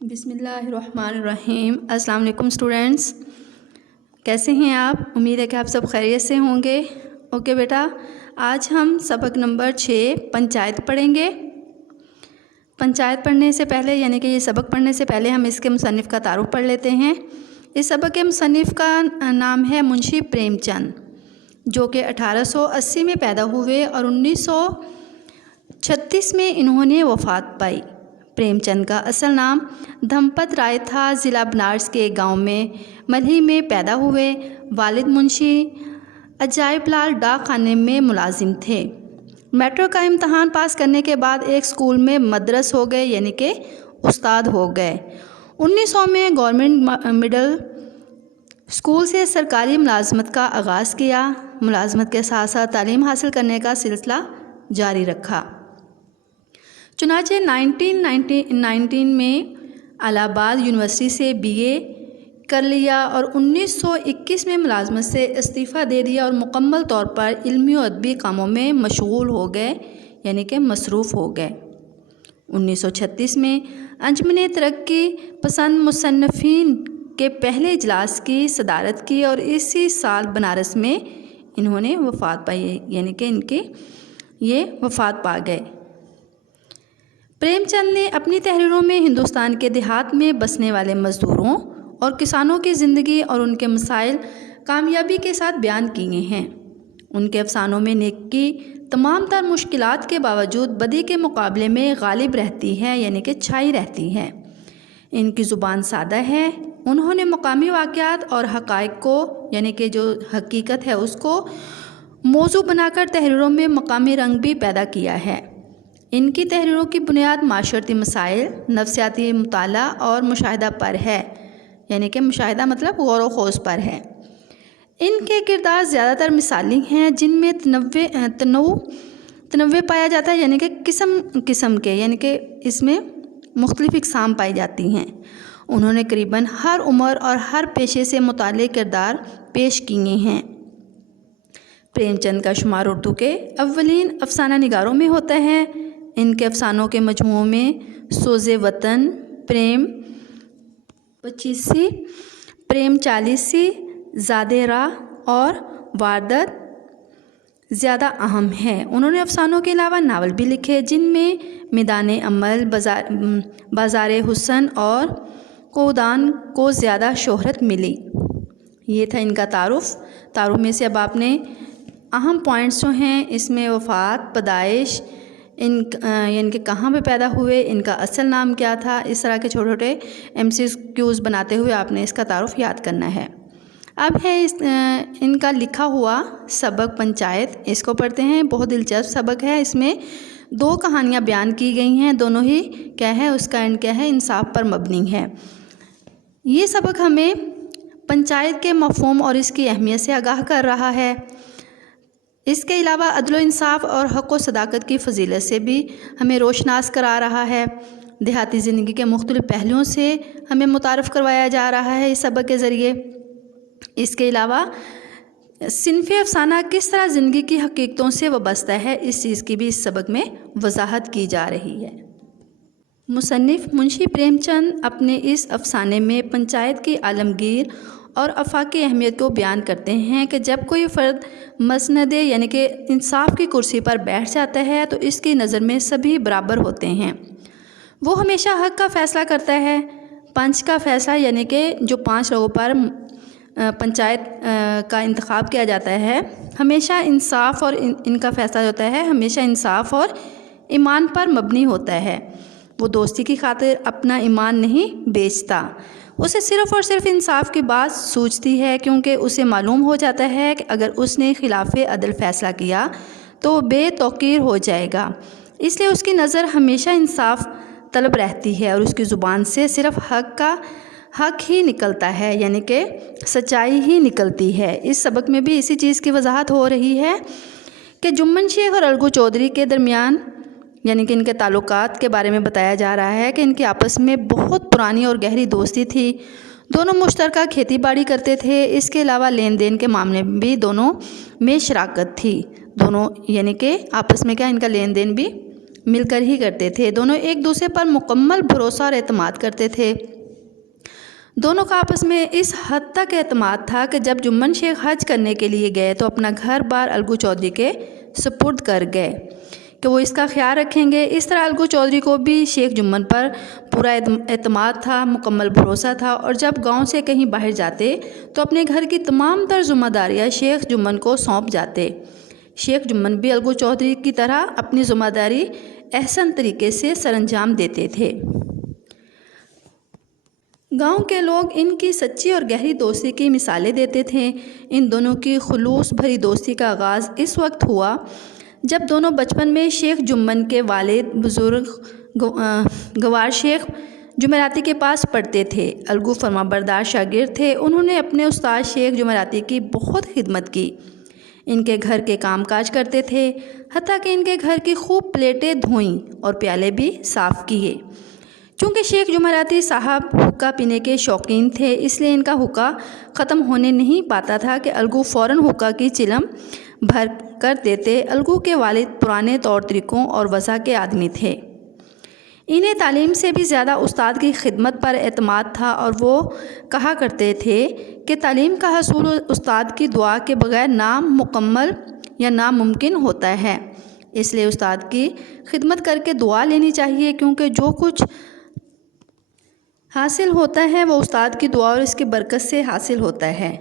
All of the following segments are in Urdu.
بسم اللہ الرحمن الرحیم۔ السلام علیکم اسٹوڈینٹس، کیسے ہیں آپ؟ امید ہے کہ آپ سب خیریت سے ہوں گے۔ اوکے بیٹا، آج ہم سبق نمبر 6 پنچایت پڑھیں گے۔ پنچایت پڑھنے سے پہلے یعنی کہ یہ سبق پڑھنے سے پہلے ہم اس کے مصنف کا تعارف پڑھ لیتے ہیں۔ اس سبق کے مصنف کا نام ہے منشی پریم چند، جو کہ 1880 میں پیدا ہوئے اور 1936 میں انہوں نے وفات پائی۔ پریم چند کا اصل نام دھمپت رائے تھا۔ ضلع بنارس کے گاؤں میں ملھی میں پیدا ہوئے۔ والد منشی عجائب لال ڈاک خانے میں ملازم تھے۔ میٹرک کا امتحان پاس کرنے کے بعد ایک اسکول میں مدرس ہو گئے یعنی کہ استاد ہو گئے۔ 1900 میں گورنمنٹ مڈل اسکول سے سرکاری ملازمت کا آغاز کیا۔ ملازمت کے ساتھ ساتھ تعلیم حاصل کرنے کا سلسلہ جاری رکھا۔ چنانچہ 1919 میں الہ آباد یونیورسٹی سے BA کر لیا اور 1921 میں ملازمت سے استعفیٰ دے دیا اور مکمل طور پر علمی و ادبی کاموں میں مشغول ہو گئے یعنی کہ مصروف ہو گئے۔ 1936 میں انجمن ترقی پسند مصنفین کے پہلے اجلاس کی صدارت کی اور اسی سال بنارس میں انہوں نے وفات پائی یعنی کہ یہ وفات پا گئے۔ پریم چند نے اپنی تحریروں میں ہندوستان کے دیہات میں بسنے والے مزدوروں اور کسانوں کی زندگی اور ان کے مسائل کامیابی کے ساتھ بیان کیے ہیں۔ ان کے افسانوں میں نیکی تمام تر مشکلات کے باوجود بدی کے مقابلے میں غالب رہتی ہے یعنی کہ چھائی رہتی ہے۔ ان کی زبان سادہ ہے۔ انہوں نے مقامی واقعات اور حقائق کو یعنی کہ جو حقیقت ہے اس کو موضوع بنا کر تحریروں میں مقامی رنگ بھی پیدا کیا ہے۔ ان کی تحریروں کی بنیاد معاشرتی مسائل، نفسیاتی مطالعہ اور مشاہدہ پر ہے یعنی کہ مشاہدہ مطلب غور و خوض پر ہے۔ ان کے کردار زیادہ تر مثالی ہیں جن میں تنوع پایا جاتا ہے یعنی کہ قسم کے یعنی کہ اس میں مختلف اقسام پائی جاتی ہیں۔ انہوں نے قریباً ہر عمر اور ہر پیشے سے متعلق کردار پیش کیے ہیں۔ پریم چند کا شمار اردو کے اولین افسانہ نگاروں میں ہوتا ہے۔ ان کے افسانوں کے مجموعوں میں سوز وطن، پریم 25، پریم 40، زاد راہ اور واردت زیادہ اہم ہے۔ انہوں نے افسانوں کے علاوہ ناول بھی لکھے جن میں میدان عمل، بازار حسن اور کودان کو زیادہ شہرت ملی۔ یہ تھا ان کا تعارف میں سے اب آپ نے اہم پوائنٹس جو ہیں اس میں وفات، پیدائش، یعنی کہ کہاں پہ پیدا ہوئے، ان کا اصل نام کیا تھا، اس طرح کے چھوٹے چھوٹے MCQs بناتے ہوئے آپ نے اس کا تعارف یاد کرنا ہے۔ اب ہے ان کا لکھا ہوا سبق پنچایت، اس کو پڑھتے ہیں۔ بہت دلچسپ سبق ہے۔ اس میں 2 کہانیاں بیان کی گئی ہیں، دونوں ہی کیا ہے اس کا اینڈ کیا ہے، انصاف پر مبنی ہے۔ یہ سبق ہمیں پنچایت کے مفہوم اور اس کی اہمیت سے آگاہ کر رہا ہے۔ اس کے علاوہ عدل و انصاف اور حق و صداقت کی فضیلت سے بھی ہمیں روشناس کرا رہا ہے۔ دیہاتی زندگی کے مختلف پہلوؤں سے ہمیں متعارف کروایا جا رہا ہے اس سبق کے ذریعے۔ اس کے علاوہ صنف افسانہ کس طرح زندگی کی حقیقتوں سے وابستہ ہے، اس چیز کی بھی اس سبق میں وضاحت کی جا رہی ہے۔ مصنف منشی پریم چند اپنے اس افسانے میں پنچایت کی عالمگیر اور آفاقی اہمیت کو بیان کرتے ہیں کہ جب کوئی فرد مسند یعنی کہ انصاف کی کرسی پر بیٹھ جاتا ہے تو اس کی نظر میں سبھی برابر ہوتے ہیں۔ وہ ہمیشہ حق کا فیصلہ کرتا ہے۔ پنچ کا فیصلہ یعنی کہ جو 5 لوگوں پر پنچایت کا انتخاب کیا جاتا ہے، ہمیشہ انصاف اور ان کا فیصلہ ہوتا ہے ہمیشہ انصاف اور ایمان پر مبنی ہوتا ہے۔ وہ دوستی کی خاطر اپنا ایمان نہیں بیچتا، اسے صرف اور صرف انصاف کی بات سوچتی ہے، کیونکہ اسے معلوم ہو جاتا ہے کہ اگر اس نے خلاف عدل فیصلہ کیا تو بے توقیر ہو جائے گا۔ اس لیے اس کی نظر ہمیشہ انصاف طلب رہتی ہے اور اس کی زبان سے صرف حق ہی نکلتا ہے یعنی کہ سچائی ہی نکلتی ہے۔ اس سبق میں بھی اسی چیز کی وضاحت ہو رہی ہے کہ جمن شیخ اور الگو چودھری کے درمیان یعنی کہ ان کے تعلقات کے بارے میں بتایا جا رہا ہے کہ ان کی آپس میں بہت پرانی اور گہری دوستی تھی۔ دونوں مشترکہ کھیتی باڑی کرتے تھے۔ اس کے علاوہ لین دین کے معاملے میں بھی دونوں میں شراکت تھی۔ دونوں یعنی کہ آپس میں کیا ان کا لین دین بھی مل کر ہی کرتے تھے۔ دونوں ایک دوسرے پر مکمل بھروسہ اور اعتماد کرتے تھے۔ دونوں کا آپس میں اس حد تک اعتماد تھا کہ جب جمن شیخ حج کرنے کے لیے گئے تو اپنا گھر بار الگو چودھری کے سپرد کر گئے کہ وہ اس کا خیال رکھیں گے۔ اس طرح الگو چودھری کو بھی شیخ جمن پر پورا اعتماد تھا، مکمل بھروسہ تھا، اور جب گاؤں سے کہیں باہر جاتے تو اپنے گھر کی تمام تر ذمہ داریاں شیخ جمن کو سونپ جاتے۔ شیخ جمن بھی الگو چودھری کی طرح اپنی ذمہ داری احسن طریقے سے سر انجام دیتے تھے۔ گاؤں کے لوگ ان کی سچی اور گہری دوستی کی مثالیں دیتے تھے۔ ان دونوں کی خلوص بھری دوستی کا آغاز اس وقت ہوا جب دونوں بچپن میں شیخ جمن کے والد بزرگ گوار شیخ جمعراتی کے پاس پڑھتے تھے۔ الگو فرما بردار شاگرد تھے۔ انہوں نے اپنے استاد شیخ جمعراتی کی بہت خدمت کی، ان کے گھر کے کام کاج کرتے تھے، حتیٰ کہ ان کے گھر کی خوب پلیٹیں دھوئیں اور پیالے بھی صاف کیے۔ چونکہ شیخ جمعراتی صاحب حقہ پینے کے شوقین تھے، اس لیے ان کا حقہ ختم ہونے نہیں پاتا تھا کہ الگو فوراً حقہ کی چلم بھر کر دیتے۔ الگو کے والد پرانے طور طریقوں اور وضع کے آدمی تھے۔ انہیں تعلیم سے بھی زیادہ استاد کی خدمت پر اعتماد تھا، اور وہ کہا کرتے تھے کہ تعلیم کا حصول استاد کی دعا کے بغیر نامکمل یا ناممکن ہوتا ہے۔ اس لیے استاد کی خدمت کر کے دعا لینی چاہیے، کیونکہ جو کچھ حاصل ہوتا ہے وہ استاد کی دعا اور اس کی برکت سے حاصل ہوتا ہے۔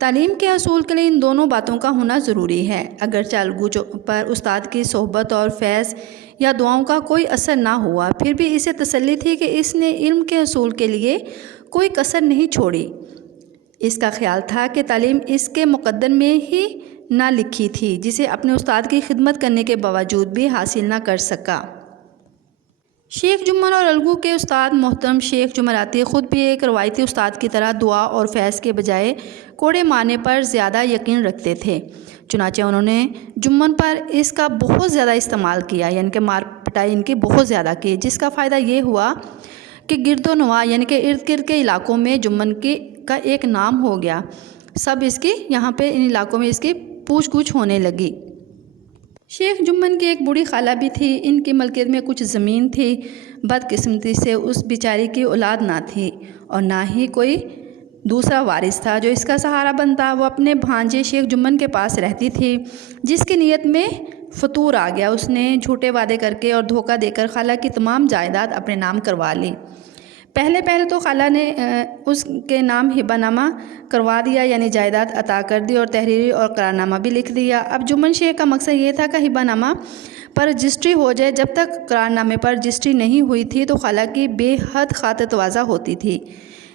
تعلیم کے حصول کے لیے ان دونوں باتوں کا ہونا ضروری ہے۔ اگرچہ الگو پر استاد کی صحبت اور فیض یا دعاؤں کا کوئی اثر نہ ہوا، پھر بھی اسے تسلی تھی کہ اس نے علم کے حصول کے لیے کوئی کسر نہیں چھوڑی۔ اس کا خیال تھا کہ تعلیم اس کے مقدر میں ہی نہ لکھی تھی جسے اپنے استاد کی خدمت کرنے کے باوجود بھی حاصل نہ کر سکا۔ شیخ جمن اور الگو کے استاد محترم شیخ جمعراتی خود بھی ایک روایتی استاد کی طرح دعا اور فیض کے بجائے کوڑے مارنے پر زیادہ یقین رکھتے تھے۔ چنانچہ انہوں نے جمن پر اس کا بہت زیادہ استعمال کیا، یعنی کہ مار پٹائی ان کی بہت زیادہ کی، جس کا فائدہ یہ ہوا کہ گرد و نواح یعنی کہ ارد گرد کے علاقوں میں جمن کا ایک نام ہو گیا۔ سب اس کی یہاں پہ ان علاقوں میں اس کی پوچھ گچھ ہونے لگی۔ شیخ جمن کی ایک بوڑھی خالہ بھی تھی۔ ان کی ملکیت میں کچھ زمین تھی۔ بدقسمتی سے اس بیچاری کی اولاد نہ تھی اور نہ ہی کوئی دوسرا وارث تھا جو اس کا سہارا بنتا۔ وہ اپنے بھانجے شیخ جمن کے پاس رہتی تھی، جس کی نیت میں فتور آ گیا۔ اس نے جھوٹے وعدے کر کے اور دھوکہ دے کر خالہ کی تمام جائیداد اپنے نام کروا لی۔ پہلے تو خالہ نے اس کے نام ہبہ نامہ کروا دیا، یعنی جائیداد عطا کر دی، اور تحریری اور قرارنامہ بھی لکھ دیا۔ اب جمن شیخ کا مقصد یہ تھا کہ ہبہ نامہ پر رجسٹری ہو جائے۔ جب تک قرارنامے پر رجسٹری نہیں ہوئی تھی تو خالہ کی بے حد خاطر تواضع ہوتی تھی۔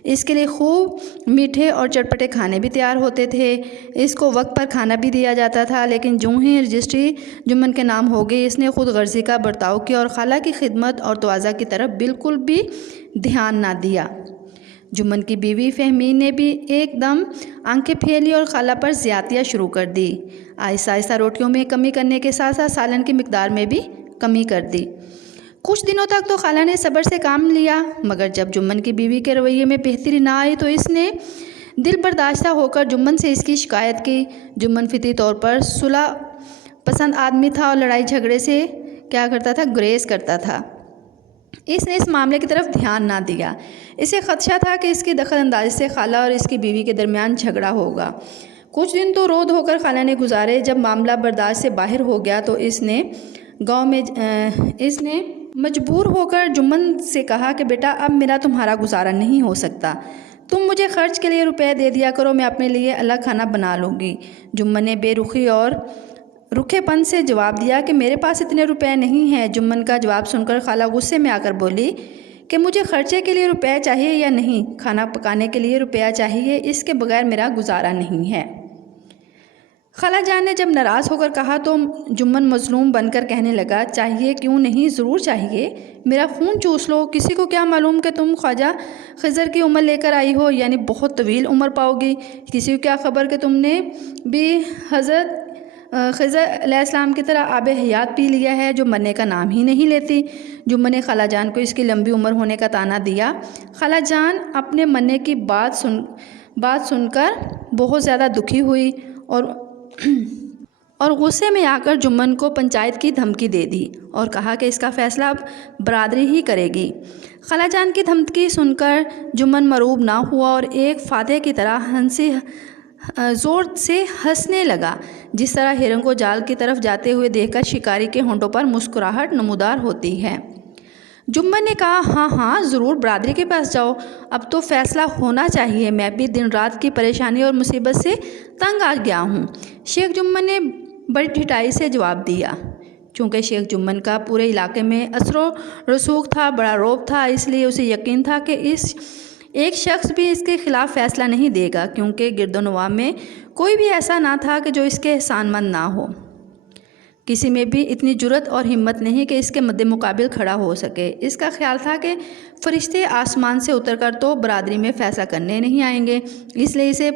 اس کے لیے خوب میٹھے اور چٹپٹے کھانے بھی تیار ہوتے تھے۔ اس کو وقت پر کھانا بھی دیا جاتا تھا، لیکن جو ہی رجسٹری جمن کے نام ہو گئی، اس نے خود غرضی کا برتاؤ کیا اور خالہ کی خدمت اور تواضع کی طرف بالکل بھی دھیان نہ دیا۔ جمن کی بیوی فہمی نے بھی ایک دم آنکھیں پھیلی اور خالہ پر زیادتیاں شروع کر دی۔ آہستہ آہستہ روٹیوں میں کمی کرنے کے ساتھ ساتھ سالن کی مقدار میں بھی کمی کر دی۔ کچھ دنوں تک تو خالہ نے صبر سے کام لیا، مگر جب جمن کی بیوی کے رویے میں بہتری نہ آئی تو اس نے دل برداشتہ ہو کر جمن سے اس کی شکایت کی۔ جمن فطری طور پر صلح پسند آدمی تھا اور لڑائی جھگڑے سے کیا کرتا تھا، گریز کرتا تھا۔ اس نے اس معاملے کی طرف دھیان نہ دیا۔ اسے خدشہ تھا کہ اس کی دخل اندازی سے خالہ اور اس کی بیوی کے درمیان جھگڑا ہوگا۔ کچھ دن تو رو دھو کر خالہ نے گزارے۔ جب معاملہ برداشت سے باہر ہو گیا تو اس نے مجبور ہو کر جمن سے کہا کہ بیٹا اب میرا تمہارا گزارا نہیں ہو سکتا، تم مجھے خرچ کے لیے روپے دے دیا کرو، میں اپنے لیے الگ کھانا بنا لوں گی۔ جمن نے بے رخی اور رکھے پن سے جواب دیا کہ میرے پاس اتنے روپے نہیں ہیں۔ جمن کا جواب سن کر خالہ غصے میں آ کر بولی کہ مجھے خرچے کے لیے روپے چاہیے یا نہیں، کھانا پکانے کے لیے روپیہ چاہیے، اس کے بغیر میرا گزارا نہیں ہے۔ خالہ جان نے جب ناراض ہو کر کہا تو جمن مظلوم بن کر کہنے لگا، چاہیے کیوں نہیں، ضرور چاہیے، میرا خون چوس لو، کسی کو کیا معلوم کہ تم خواجہ خضر کی عمر لے کر آئی ہو، یعنی بہت طویل عمر پاؤ گی، کسی کو کیا خبر کہ تم نے بھی حضرت خضر علیہ السلام کی طرح آب حیات پی لیا ہے جو مرنے کا نام ہی نہیں لیتی۔ جمن نے خالہ جان کو اس کی لمبی عمر ہونے کا طعنہ دیا۔ خالہ جان اپنے مرنے کی بات سن کر بہت زیادہ دکھی ہوئی اور اور غصے میں آ کر جمن کو پنچایت کی دھمکی دے دی اور کہا کہ اس کا فیصلہ اب برادری ہی کرے گی۔ خالہ جان کی دھمکی سن کر جمن مرعوب نہ ہوا اور ایک فاتح کی طرح زور سے ہنسنے لگا، جس طرح ہرن کو جال کی طرف جاتے ہوئے دیکھ کر شکاری کے ہونٹوں پر مسکراہٹ نمودار ہوتی ہے۔ جمن نے کہا، ہاں ہاں ضرور، برادری کے پاس جاؤ، اب تو فیصلہ ہونا چاہیے، میں بھی دن رات کی پریشانی اور مصیبت سے تنگ آ گیا ہوں۔ شیخ جمن نے بڑی ڈھٹائی سے جواب دیا۔ چونکہ شیخ جمن کا پورے علاقے میں اثر و رسوخ تھا، بڑا رعب تھا، اس لیے اسے یقین تھا کہ ایک شخص بھی اس کے خلاف فیصلہ نہیں دے گا، کیونکہ گرد و نواح میں کوئی بھی ایسا نہ تھا کہ جو اس کے احسان مند نہ ہو۔ کسی میں بھی اتنی جرأت اور ہمت نہیں کہ اس کے مد مقابل کھڑا ہو سکے۔ اس کا خیال تھا کہ فرشتے آسمان سے اتر کر تو برادری میں فیصلہ کرنے نہیں آئیں گے، اس لیے اسے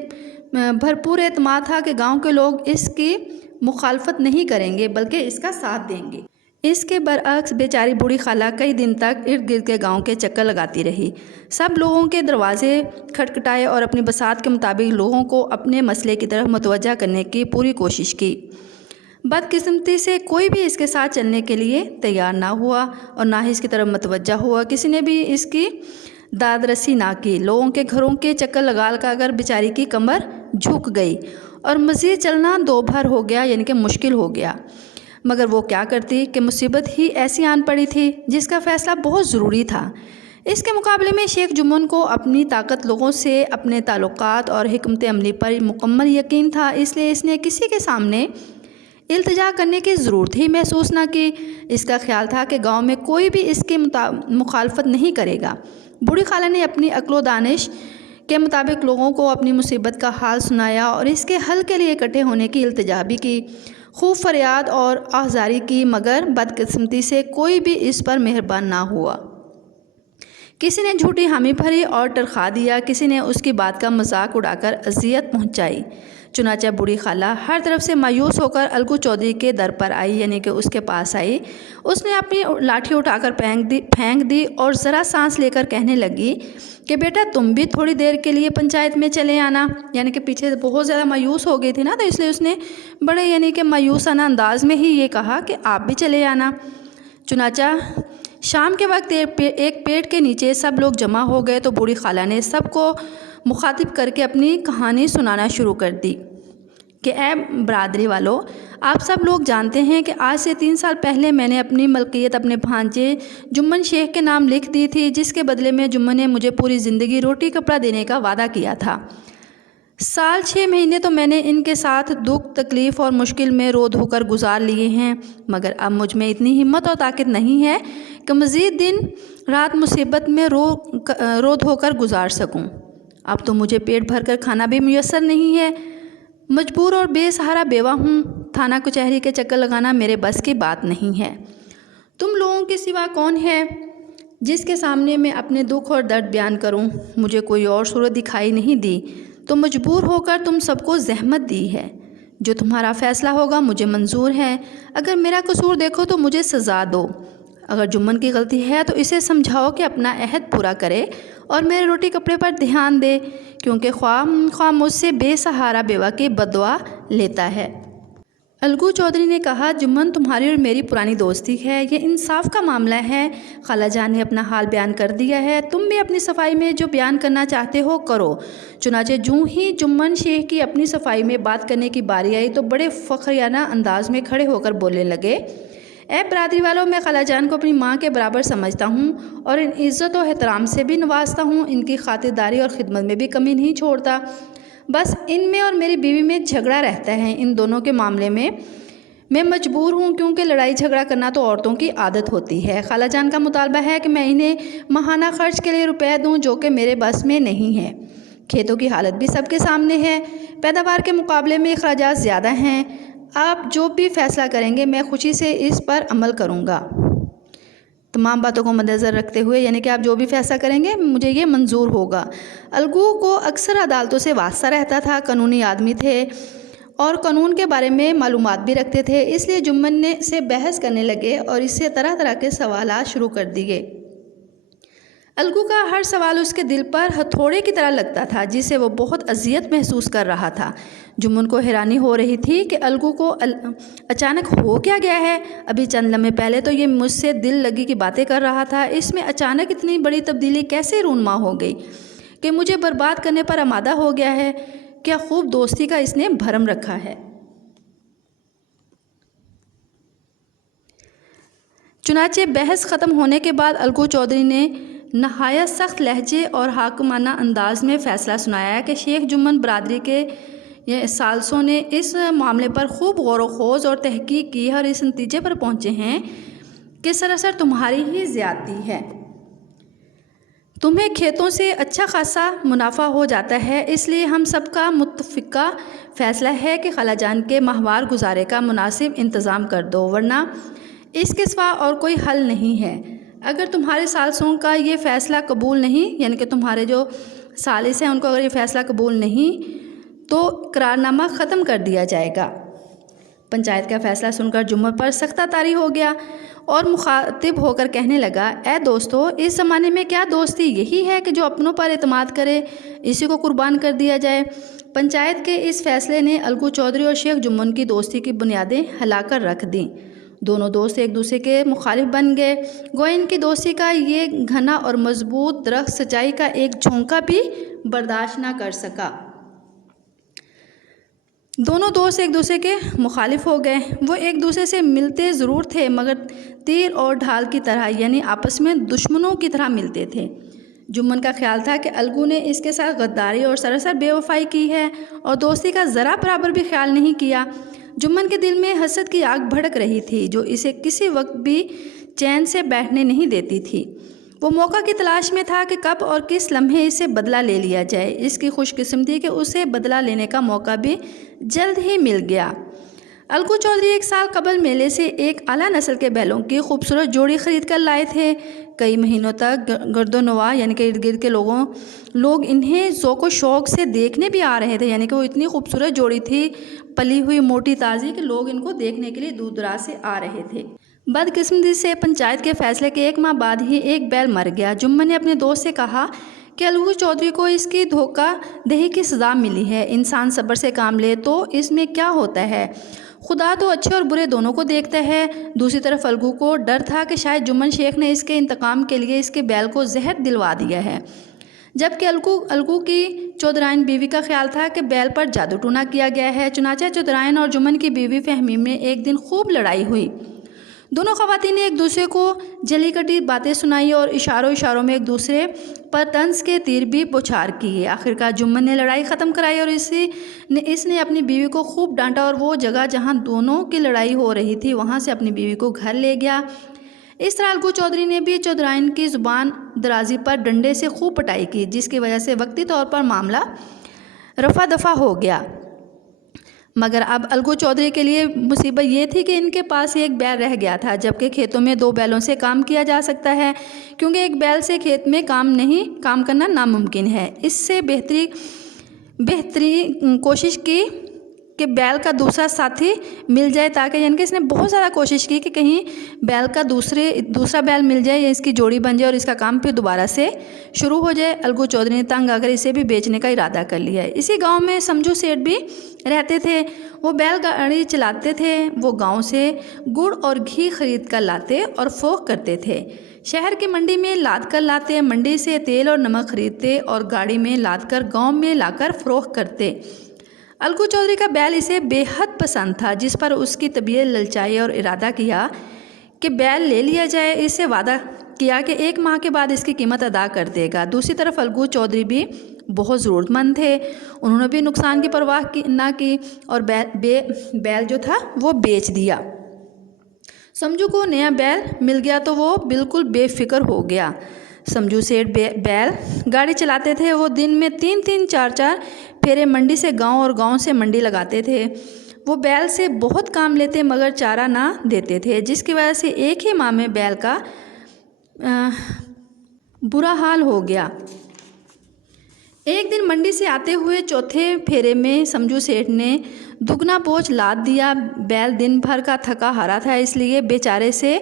بھرپور اعتماد تھا کہ گاؤں کے لوگ اس کی مخالفت نہیں کریں گے بلکہ اس کا ساتھ دیں گے۔ اس کے برعکس بیچاری بوڑھی خالہ کئی دن تک ارد گرد کے گاؤں کے چکر لگاتی رہی، سب لوگوں کے دروازے کھٹکھٹائے اور اپنی بساط کے مطابق لوگوں کو اپنے مسئلے کی طرف متوجہ کرنے کی پوری کوشش کی۔ بدقسمتی سے کوئی بھی اس کے ساتھ چلنے کے لیے تیار نہ ہوا اور نہ ہی اس کی طرف متوجہ ہوا، کسی نے بھی اس کی داد رسی نہ کی۔ لوگوں کے گھروں کے چکر لگا کر بیچاری کی کمر جھک گئی اور مزید چلنا دوبھر ہو گیا، یعنی کہ مشکل ہو گیا۔ مگر وہ کیا کرتی کہ مصیبت ہی ایسی آن پڑی تھی جس کا فیصلہ بہت ضروری تھا۔ اس کے مقابلے میں شیخ جمن کو اپنی طاقت، لوگوں سے، اپنے تعلقات اور حکمت عملی پر مکمل یقین تھا، اس لیے اس نے کسی کے سامنے التجا کرنے کی ضرورت ہی محسوس نہ کی۔ اس کا خیال تھا کہ گاؤں میں کوئی بھی اس کی مخالفت نہیں کرے گا۔ بوڑھی خالہ نے اپنی عقل و دانش کے مطابق لوگوں کو اپنی مصیبت کا حال سنایا اور اس کے حل کے لیے اکٹھے ہونے کی التجا بھی کی، خوب فریاد اور آہذاری کی، مگر بدقسمتی سے کوئی بھی اس پر مہربان نہ ہوا۔ کسی نے جھوٹی حامی بھری اور ٹرخا دیا، کسی نے اس کی بات کا مذاق اڑا کر اذیت پہنچائی۔ چنانچہ بوڑھی خالہ ہر طرف سے مایوس ہو کر الگو چودھری کے در پر آئی، یعنی کہ اس کے پاس آئی۔ اس نے اپنی لاٹھی اٹھا کر پھینک دی اور ذرا سانس لے کر کہنے لگی کہ بیٹا تم بھی تھوڑی دیر کے لیے پنچایت میں چلے آنا، یعنی کہ پیچھے بہت زیادہ مایوس ہو گئی تھی نا، تو اس لیے اس نے بڑے یعنی کہ مایوسانہ انداز میں ہی یہ کہا کہ آپ بھی چلے آنا۔ چنانچہ شام کے وقت ایک پیڑ کے نیچے سب لوگ جمع ہو گئے تو بوڑھی خالہ نے سب کو مخاطب کر کے اپنی کہانی سنانا شروع کر دی کہ اے برادری والو، آپ سب لوگ جانتے ہیں کہ آج سے 3 سال پہلے میں نے اپنی ملکیت اپنے بھانجے جمن شیخ کے نام لکھ دی تھی، جس کے بدلے میں جمن نے مجھے پوری زندگی روٹی کپڑا دینے کا وعدہ کیا تھا۔ سال 6 مہینے تو میں نے ان کے ساتھ دکھ، تکلیف اور مشکل میں رو دھو کر گزار لیے ہیں، مگر اب مجھ میں اتنی ہمت اور طاقت نہیں ہے کہ مزید دن رات مصیبت میں رو دھو کر گزار سکوں۔ اب تو مجھے پیٹ بھر کر کھانا بھی میسر نہیں ہے، مجبور اور بے سہارا بیوہ ہوں، تھانہ کچہری کے چکر لگانا میرے بس کی بات نہیں ہے۔ تم لوگوں کے سوا کون ہے جس کے سامنے میں اپنے دکھ اور درد بیان کروں؟ مجھے کوئی اور صورت دکھائی نہیں دی تو مجبور ہو کر تم سب کو زحمت دی ہے۔ جو تمہارا فیصلہ ہوگا مجھے منظور ہے، اگر میرا قصور دیکھو تو مجھے سزا دو، اگر جمن کی غلطی ہے تو اسے سمجھاؤ کہ اپنا عہد پورا کرے اور میرے روٹی کپڑے پر دھیان دے، کیونکہ خواہ مجھ سے بے سہارا بیوہ کی بددعا لیتا ہے۔ الگو چودھری نے کہا، جمن تمہاری اور میری پرانی دوستی ہے، یہ انصاف کا معاملہ ہے۔ خالہ جان نے اپنا حال بیان کر دیا ہے، تم بھی اپنی صفائی میں جو بیان کرنا چاہتے ہو کرو۔ چنانچہ جوں ہی جمن شیخ کی اپنی صفائی میں بات کرنے کی باری آئی تو بڑے فخریانہ انداز میں کھڑے ہو کر بولنے لگے، اے برادری والوں، میں خالہ جان کو اپنی ماں کے برابر سمجھتا ہوں اور ان عزت و احترام سے بھی نوازتا ہوں، ان کی خاطرداری اور خدمت میں بھی کمی نہیں چھوڑتا، بس ان میں اور میری بیوی میں جھگڑا رہتا ہے، ان دونوں کے معاملے میں مجبور ہوں، کیونکہ لڑائی جھگڑا کرنا تو عورتوں کی عادت ہوتی ہے۔ خالہ جان کا مطالبہ ہے کہ میں انہیں ماہانہ خرچ کے لیے روپے دوں، جو کہ میرے بس میں نہیں ہے۔ کھیتوں کی حالت بھی سب کے سامنے ہے، پیداوار کے مقابلے میں اخراجات زیادہ ہیں، آپ جو بھی فیصلہ کریں گے میں خوشی سے اس پر عمل کروں گا۔ تمام باتوں کو مدنظر رکھتے ہوئے، یعنی کہ آپ جو بھی فیصلہ کریں گے مجھے یہ منظور ہوگا۔ الگو کو اکثر عدالتوں سے واسطہ رہتا تھا، قانونی آدمی تھے اور قانون کے بارے میں معلومات بھی رکھتے تھے، اس لیے جمن سے بحث کرنے لگے اور اس سے طرح طرح کے سوالات شروع کر دیے۔ الگو کا ہر سوال اس کے دل پر ہتھوڑے کی طرح لگتا تھا، جس سے وہ بہت اذیت محسوس کر رہا تھا۔ جمن کو حیرانی ہو رہی تھی کہ الگو کو اچانک ہو کیا گیا ہے۔ ابھی چند لمحے پہلے تو یہ مجھ سے دل لگی کی باتیں کر رہا تھا، اس میں اچانک اتنی بڑی تبدیلی کیسے رونما ہو گئی کہ مجھے برباد کرنے پر آمادہ ہو گیا ہے؟ کیا خوب دوستی کا اس نے بھرم رکھا ہے۔ چنانچہ بحث ختم ہونے کے بعد الگو چودھری نے نہایت سخت لہجے اور حاکمانہ انداز میں فیصلہ سنایا کہ شیخ جمن برادری کے ثالثوں نے اس معاملے پر خوب غور و خوض اور تحقیق کی ہے اور اس نتیجے پر پہنچے ہیں کہ سراسر تمہاری ہی زیادتی ہے۔ تمہیں کھیتوں سے اچھا خاصا منافع ہو جاتا ہے، اس لیے ہم سب کا متفقہ فیصلہ ہے کہ خالہ جان کے ماہوار گزارے کا مناسب انتظام کر دو، ورنہ اس کے سوا اور کوئی حل نہیں ہے۔ اگر تمہارے ثالثوں کا یہ فیصلہ قبول نہیں، یعنی کہ تمہارے جو ثالث ہیں ان کو اگر یہ فیصلہ قبول نہیں تو قرارنامہ ختم کر دیا جائے گا۔ پنچایت کا فیصلہ سن کر جمن پر سختہ طاری ہو گیا اور مخاطب ہو کر کہنے لگا، اے دوستو، اس زمانے میں کیا دوستی یہی ہے کہ جو اپنوں پر اعتماد کرے اسی کو قربان کر دیا جائے؟ پنچایت کے اس فیصلے نے الگو چودھری اور شیخ جمن کی دوستی کی بنیادیں ہلا کر رکھ دیں۔ دونوں دوست ایک دوسرے کے مخالف بن گئے، گویا ان کی دوستی کا یہ گھنا اور مضبوط درخت سچائی کا ایک جھونکا بھی برداشت نہ کر سکا۔ دونوں دوست ایک دوسرے کے مخالف ہو گئے۔ وہ ایک دوسرے سے ملتے ضرور تھے مگر تیر اور ڈھال کی طرح، یعنی آپس میں دشمنوں کی طرح ملتے تھے۔ جمن کا خیال تھا کہ الگو نے اس کے ساتھ غداری اور سراسر بے وفائی کی ہے اور دوستی کا ذرا برابر بھی خیال نہیں کیا۔ جمن کے دل میں حسد کی آگ بھڑک رہی تھی جو اسے کسی وقت بھی چین سے بیٹھنے نہیں دیتی تھی۔ وہ موقع کی تلاش میں تھا کہ کب اور کس لمحے اسے بدلہ لے لیا جائے۔ اس کی خوش قسمتی کہ اسے بدلہ لینے کا موقع بھی جلد ہی مل گیا۔ الگو چودھری ایک سال قبل میلے سے ایک اعلیٰ نسل کے بیلوں کی خوبصورت جوڑی خرید کر لائے تھے۔ کئی مہینوں تک گرد و نواح یعنی کہ ارد گرد کے لوگ انہیں ذوق و شوق سے دیکھنے بھی آ رہے تھے، یعنی کہ وہ اتنی خوبصورت جوڑی تھی، پلی ہوئی موٹی تازی، کہ لوگ ان کو دیکھنے کے لیے دور دراز سے آ رہے تھے۔ بدقسمتی سے پنچایت کے فیصلے کے ایک ماہ بعد ہی ایک بیل مر گیا۔ جمن نے اپنے دوست سے کہا کہ الگو چودھری کو اس کی دھوکہ دہی کی سزا ملی ہے۔ انسان صبر سے کام لے تو اس میں کیا ہوتا ہے، خدا تو اچھے اور برے دونوں کو دیکھتا ہے۔ دوسری طرف الگو کو ڈر تھا کہ شاید جمن شیخ نے اس کے انتقام کے لیے اس کے بیل کو زہر دلوا دیا ہے، جبکہ الگو کی چودھرائن بیوی کا خیال تھا کہ بیل پر جادو ٹونا کیا گیا ہے۔ چنانچہ چودھرائن اور جمن کی بیوی فہمی میں ایک دن خوب لڑائی ہوئی۔ دونوں خواتین نے ایک دوسرے کو جلی کٹی باتیں سنائی اور اشاروں میں ایک دوسرے پر طنز کے تیر بھی بوچھار کیے۔ آخرکار جمن نے لڑائی ختم کرائی اور اس نے اپنی بیوی کو خوب ڈانٹا اور وہ جگہ جہاں دونوں کی لڑائی ہو رہی تھی وہاں سے اپنی بیوی کو گھر لے گیا۔ اس طرح الگو چودھری نے بھی چودھرائن کی زبان درازی پر ڈنڈے سے خوب پٹائی کی، جس کی وجہ سے وقتی طور پر معاملہ رفع دفع ہو گیا۔ مگر اب الگو چودھری کے لیے مصیبت یہ تھی کہ ان کے پاس ایک بیل رہ گیا تھا، جبکہ کھیتوں میں 2 بیلوں سے کام کیا جا سکتا ہے، کیونکہ ایک بیل سے کھیت میں کام کرنا ناممکن ہے۔ اس سے بہترین کوشش کی کہ بیل کا دوسرا ساتھی مل جائے، تاکہ یعنی کہ اس نے بہت زیادہ کوشش کی کہ کہیں بیل کا دوسرا بیل مل جائے یا اس کی جوڑی بن جائے اور اس کا کام پھر دوبارہ سے شروع ہو جائے۔ الگو چودھری نے تنگ آ کر اسے بھی بیچنے کا ارادہ کر لیا۔ اسی گاؤں میں سمجھو سیٹھ بھی رہتے تھے، وہ بیل گاڑی چلاتے تھے۔ وہ گاؤں سے گڑ اور گھی خرید کر لاتے اور فروخت کرتے تھے، شہر کی منڈی میں لاد کر لاتے، منڈی سے تیل اور نمک خریدتے اور گاڑی میں لاد کر گاؤں میں لا کر فروخت کرتے۔ الگو چودھری کا بیل اسے بے حد پسند تھا، جس پر اس کی طبیعت للچائی اور ارادہ کیا کہ بیل لے لیا جائے۔ اس سے وعدہ کیا کہ 1 ماہ کے بعد اس کی قیمت ادا کر دے گا۔ دوسری طرف الگو چودھری بھی بہت ضرورت مند تھے، انہوں نے بھی نقصان کی پرواہ نہ کی اور بیل جو تھا وہ بیچ دیا۔ سمجھو کو نیا بیل مل گیا تو وہ بالکل بے فکر ہو گیا۔ سمجھو سیٹھ بیل گاڑی چلاتے تھے، وہ دن میں 3-3 4-4 پھیرے منڈی سے گاؤں اور گاؤں سے منڈی لگاتے تھے۔ وہ بیل سے بہت کام لیتے مگر چارہ نہ دیتے تھے، جس کی وجہ سے ایک ہی ماہ میں بیل کا برا حال ہو گیا۔ ایک دن منڈی سے آتے ہوئے چوتھے پھیرے میں سمجھو سیٹھ نے دگنا بوجھ لاد دیا۔ بیل دن بھر کا تھکا ہارا تھا، اس لیے بیچارے سے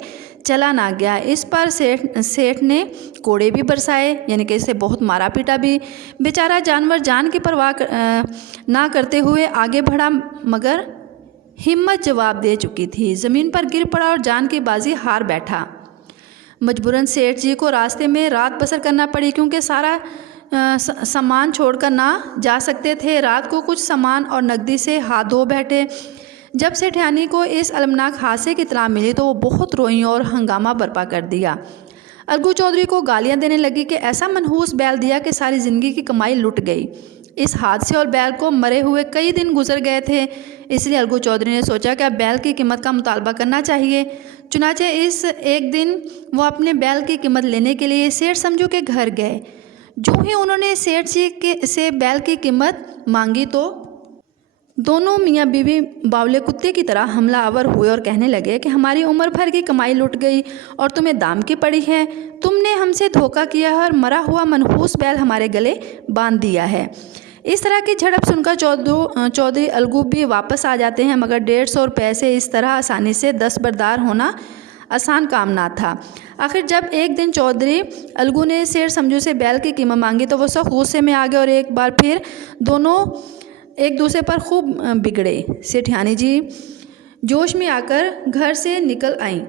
چلا نہ گیا۔ اس پر سیٹھ نے کوڑے بھی برسائے، یعنی کہ اسے بہت مارا پیٹا بھی۔ بیچارہ جانور جان کی پرواہ نہ کرتے ہوئے آگے بڑھا، مگر ہمت جواب دے چکی تھی، زمین پر گر پڑا اور جان کی بازی ہار بیٹھا۔ مجبوراً سیٹھ جی کو راستے میں رات بسر کرنا پڑی، کیونکہ سارا سامان چھوڑ کر نہ جا سکتے تھے۔ رات کو کچھ سامان اور نقدی سے ہاتھ دھو بیٹھے۔ جب سیٹھانی کو اس المناک حادثے کی اطلاع ملی تو وہ بہت روئیں اور ہنگامہ برپا کر دیا۔ الگو چودھری کو گالیاں دینے لگی کہ ایسا منحوس بیل دیا کہ ساری زندگی کی کمائی لٹ گئی۔ اس حادثے اور بیل کو مرے ہوئے کئی دن گزر گئے تھے، اس لیے الگو چودھری نے سوچا کہ اب بیل کی قیمت کا مطالبہ کرنا چاہیے۔ چنانچہ اس ایک دن وہ اپنے بیل کی قیمت لینے کے لیے سیٹھ سمجھو کے گھر گئے۔ جو ہی انہوں نے سیٹھ جی سے بیل کی قیمت مانگی تو دونوں میاں بیوی باولے کتے کی طرح حملہ آور ہوئے اور کہنے لگے کہ ہماری عمر بھر کی کمائی لٹ گئی اور تمہیں دام کی پڑی ہے۔ تم نے ہم سے دھوکہ کیا ہے اور مرا ہوا منحوس بیل ہمارے گلے باندھ دیا ہے۔ اس طرح کی جھڑپ سن کر چودھری الگو بھی واپس آ جاتے ہیں، مگر 150 روپے سے اس طرح آسانی سے دستبردار ہونا آسان کام نہ تھا۔ آخر جب ایک دن چودھری الگو نے سیٹھ سمجھو سے بیل کی قیمت مانگی تو وہ سخت غصے میں آ گئے اور ایک بار پھر دونوں ایک دوسرے پر خوب بگڑے۔ سیٹھانی جی جوش میں آ کر گھر سے نکل آئیں۔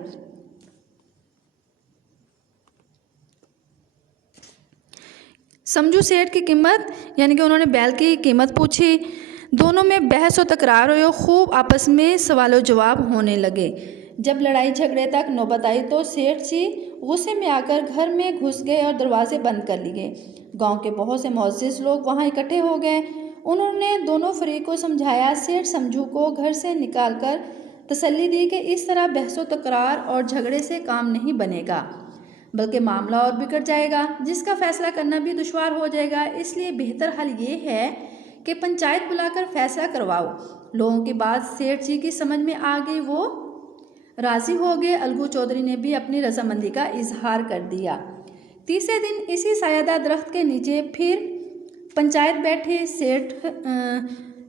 سمجھو سیٹھ کی قیمت یعنی کہ انہوں نے بیل کی قیمت پوچھی۔ دونوں میں بحث و تکرار ہوئی اور خوب آپس میں سوال و جواب ہونے لگے۔ جب لڑائی جھگڑے تک نوبت آئی تو سیٹھ جی غصے میں آ کر گھر میں گھس گئے اور دروازے بند کر لیے۔ گاؤں کے بہت سے معزز لوگ وہاں اکٹھے ہو گئے۔ انہوں نے دونوں فریق کو سمجھایا۔ سیٹھ سمجھو کو گھر سے نکال کر تسلی دی کہ اس طرح بحث و تکرار اور جھگڑے سے کام نہیں بنے گا، بلکہ معاملہ اور بگڑ جائے گا، جس کا فیصلہ کرنا بھی دشوار ہو جائے گا۔ اس لیے بہتر حل یہ ہے کہ پنچایت بلا کر فیصلہ کرواؤ۔ لوگوں کی بات سیٹھ جی کی سمجھ میں آ گئی، وہ راضی ہو گئے۔ الگو چودھری نے بھی اپنی رضامندی کا اظہار کر دیا۔ تیسرے دن اسی سایہ دار درخت کے نیچے پھر پنچایت بیٹھے۔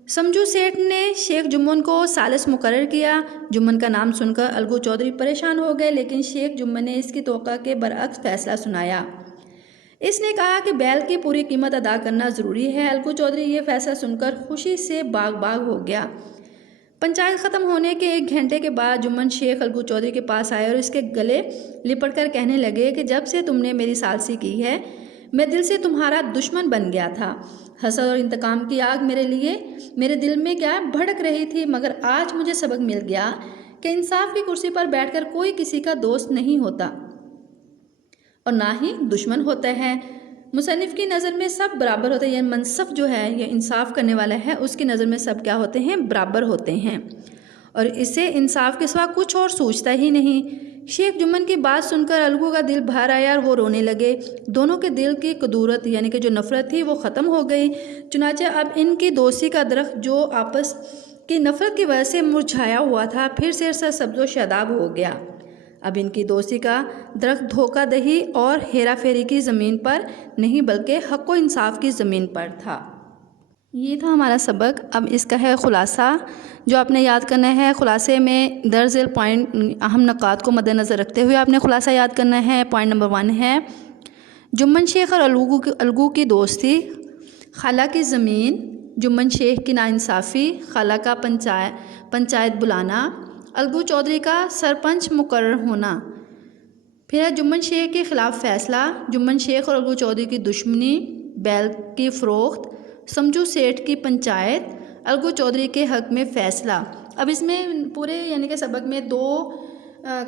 سمجھو سیٹھ نے شیخ جمن کو ثالث مقرر کیا۔ جمن کا نام سن کر الگو چودھری پریشان ہو گئے، لیکن شیخ جمن نے اس کی توقع کے برعکس فیصلہ سنایا۔ اس نے کہا کہ بیل کی پوری قیمت ادا کرنا ضروری ہے۔ الگو چودھری یہ فیصلہ سن کر خوشی سے باغ ہو گیا۔ پنچایت ختم ہونے کے 1 گھنٹے کے بعد جمن شیخ الگو چودھری کے پاس آئے اور اس کے گلے لپٹ کر کہنے لگے کہ جب سے تم نے میری ثالثی کی ہے میں دل سے تمہارا دشمن بن گیا تھا۔ حسد اور انتقام کی آگ میرے دل میں کیا بھڑک رہی تھی، مگر آج مجھے سبق مل گیا کہ انصاف کی کرسی پر بیٹھ کر کوئی کسی کا دوست نہیں ہوتا اور نہ ہی دشمن ہوتا ہے۔ مصنف کی نظر میں سب برابر ہوتے ہیں، یعنی منصف جو ہے یہ انصاف کرنے والا ہے، اس کی نظر میں سب کیا ہوتے ہیں؟ برابر ہوتے ہیں، اور اسے انصاف کے سوا کچھ اور سوچتا ہی نہیں۔ شیخ جمن کی بات سن کر الگو کا دل بھر آیا اور وہ رونے لگے۔ دونوں کے دل کی کدورت یعنی کہ جو نفرت تھی وہ ختم ہو گئی۔ چنانچہ اب ان کی دوستی کا درخت جو آپس کی نفرت کی وجہ سے مرجھایا ہوا تھا پھر سے سبز و شاداب ہو گیا۔ اب ان کی دوستی کا درخت دھوکہ دہی اور ہیرا پھیری کی زمین پر نہیں بلکہ حق و انصاف کی زمین پر تھا۔ یہ تھا ہمارا سبق۔ اب اس کا ہے خلاصہ جو آپ نے یاد کرنا ہے۔ خلاصے میں درج ذیل پوائنٹ اہم نکات کو مد نظر رکھتے ہوئے آپ نے خلاصہ یاد کرنا ہے۔ پوائنٹ نمبر 1 ہے جمن شیخ اور الگو کی دوستی، خالہ کی زمین، جمن شیخ کی ناانصافی، خالہ کا پنچایت بلانا، الگو چودھری کا سرپنچ مقرر ہونا، پھر ہے جمن شیخ کے خلاف فیصلہ، جمن شیخ اور الگو چودھری کی دشمنی، بیل کی فروخت، سمجھو سیٹھ کی پنچایت، الگو چودھری کے حق میں فیصلہ۔ اب اس میں پورے یعنی کہ سبق میں 2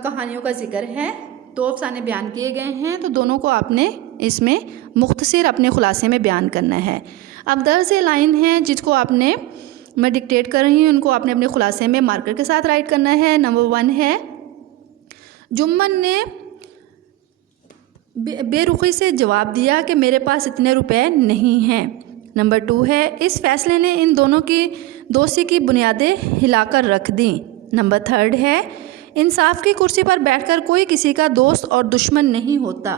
کہانیوں کا ذکر ہے، 2 افسانے بیان کیے گئے ہیں، تو دونوں کو آپ نے اس میں مختصر اپنے خلاصے میں بیان کرنا ہے۔ اب درج لائن ہے جس کو آپ نے میں ڈکٹیٹ کر رہی ہوں، ان کو آپ نے اپنے خلاصے میں مارکر کے ساتھ رائٹ کرنا ہے۔ نمبر 1 ہے جمن نے بے رخی سے جواب دیا کہ میرے پاس اتنے روپے نہیں ہیں۔ نمبر 2 ہے اس فیصلے نے ان دونوں کی دوستی کی بنیادیں ہلا کر رکھ دیں۔ نمبر 3 ہے انصاف کی کرسی پر بیٹھ کر کوئی کسی کا دوست اور دشمن نہیں ہوتا۔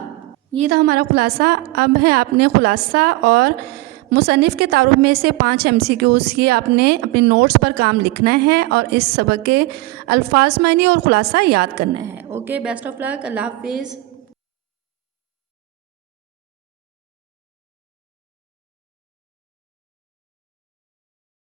یہ تھا ہمارا خلاصہ۔ اب ہے آپ نے خلاصہ اور مصنف کے تعارف میں سے 5 MCQs یہ آپ نے اپنے نوٹس پر کام لکھنا ہے اور اس سبق کے الفاظ معنی اور خلاصہ یاد کرنا ہے. اوکے، بیسٹ آف لک. اللہ حافظ.